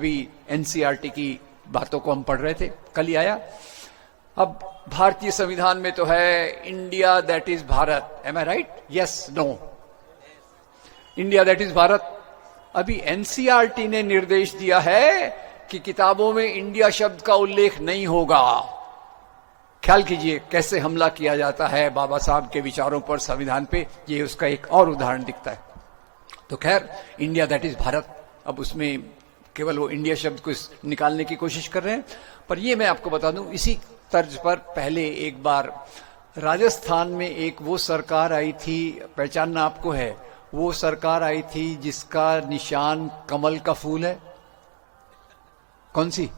अभी एनसीईआरटी की बातों को हम पढ़ रहे थे, कल ही आया। अब भारतीय संविधान में तो है India that is Bharat, am I right? Yes, no? India that is Bharat. अभी एनसीईआरटी ने निर्देश दिया है कि किताबों में इंडिया शब्द का उल्लेख नहीं होगा। ख्याल कीजिए कैसे हमला किया जाता है बाबा साहब के विचारों पर, संविधान पे। ये उसका एक और उदाहरण दिखता है। तो खैर, इंडिया दैट इज भारत, अब उसमें केवल वो इंडिया शब्द को निकालने की कोशिश कर रहे हैं। पर ये मैं आपको बता दूं, इसी तर्ज पर पहले एक बार राजस्थान में एक वो सरकार आई थी, पहचानना आपको है, वो सरकार आई थी जिसका निशान कमल का फूल है। कौन सी?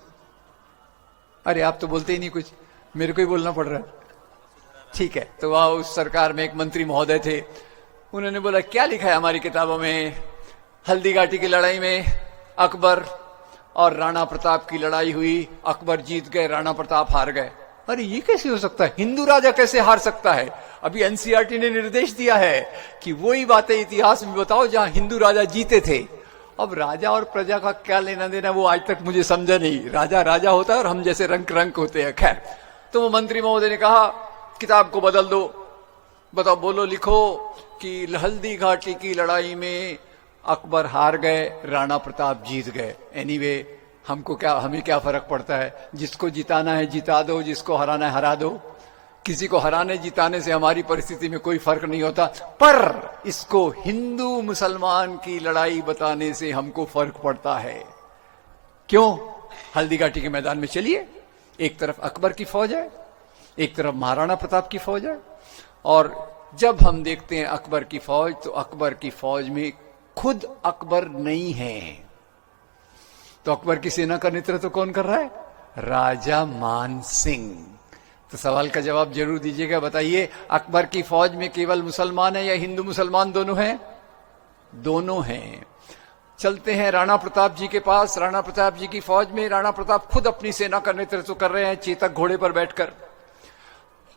अरे आप तो बोलते ही नहीं कुछ, मेरे को ही बोलना पड़ रहा है। ठीक है, तो वहां उस सरकार में एक मंत्री महोदय थे। उन्होंने बोला क्या लिखा है हमारी किताबों में, हल्दी घाटी की लड़ाई में अकबर और राणा प्रताप की लड़ाई हुई, अकबर जीत गए, राणा प्रताप हार गए। अरे ये कैसे हो सकता है, हिंदू राजा कैसे हार सकता है? अभी एनसीईआरटी ने निर्देश दिया है कि वही बातें इतिहास में बताओ जहां हिंदू राजा जीते थे। अब राजा और प्रजा का क्या लेना देना, वो आज तक मुझे समझा नहीं। राजा राजा होता है और हम जैसे रंक रंक होते हैं। खैर, तो वो मंत्री महोदय ने कहा किताब को बदल दो, बताओ, बोलो, लिखो कि हल्दी घाटी की लड़ाई में अकबर हार गए, राणा प्रताप जीत गए। एनीवे, हमको क्या, हमें क्या फर्क पड़ता है? जिसको जिताना है जिता दो, जिसको हराना है हरा दो। किसी को हराने जिताने से हमारी परिस्थिति में कोई फर्क नहीं होता, पर इसको हिंदू मुसलमान की लड़ाई बताने से हमको फर्क पड़ता है। क्यों? हल्दी घाटी के मैदान में चलिए, एक तरफ अकबर की फौज है, एक तरफ महाराणा प्रताप की फौज है, और जब हम देखते हैं अकबर की फौज, तो अकबर की फौज में खुद अकबर नहीं है। तो अकबर की सेना का नेतृत्व कौन कर रहा है? राजा मान सिंह। तो सवाल का जवाब जरूर दीजिएगा, बताइए अकबर की फौज में केवल मुसलमान है या हिंदू मुसलमान दोनों हैं? दोनों हैं। चलते हैं राणा प्रताप जी के पास। राणा प्रताप जी की फौज में राणा प्रताप खुद अपनी सेना का नेतृत्व कर रहे हैं, चेतक घोड़े पर बैठकर,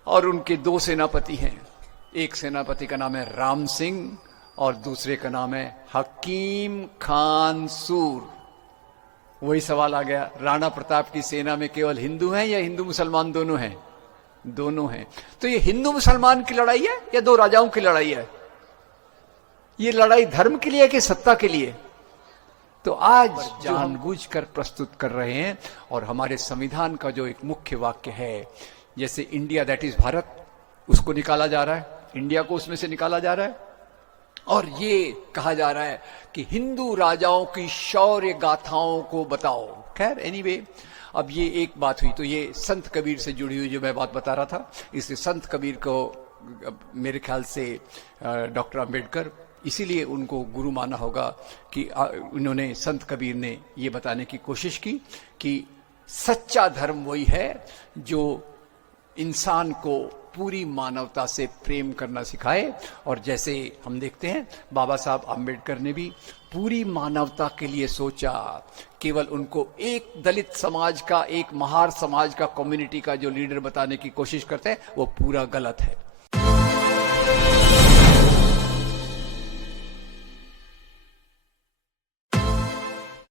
और उनके दो सेनापति हैं। एक सेनापति का नाम है राम सिंह और दूसरे का नाम है हकीम खान सूर। वही सवाल आ गया, राणा प्रताप की सेना में केवल हिंदू हैं या हिंदू मुसलमान दोनों हैं? दोनों हैं। तो ये हिंदू मुसलमान की लड़ाई है या दो राजाओं की लड़ाई है? ये लड़ाई धर्म के लिए है कि सत्ता के लिए? तो आज जानबूझकर प्रस्तुत कर रहे हैं, और हमारे संविधान का जो एक मुख्य वाक्य है, जैसे इंडिया दैट इज भारत, उसको निकाला जा रहा है, इंडिया को उसमें से निकाला जा रहा है, और ये कहा जा रहा है कि हिंदू राजाओं की शौर्य गाथाओं को बताओ। खैर, एनीवे, अब ये एक बात हुई। तो ये संत कबीर से जुड़ी हुई जो मैं बात बता रहा था, इसलिए संत कबीर को मेरे ख्याल से डॉक्टर अंबेडकर इसीलिए उनको गुरु माना होगा कि उन्होंने, संत कबीर ने ये बताने की कोशिश की कि सच्चा धर्म वही है जो इंसान को पूरी मानवता से प्रेम करना सिखाए। और जैसे हम देखते हैं, बाबा साहब आम्बेडकर ने भी पूरी मानवता के लिए सोचा। केवल उनको एक दलित समाज का, एक महार समाज का, कम्युनिटी का जो लीडर बताने की कोशिश करते हैं, वो पूरा गलत है।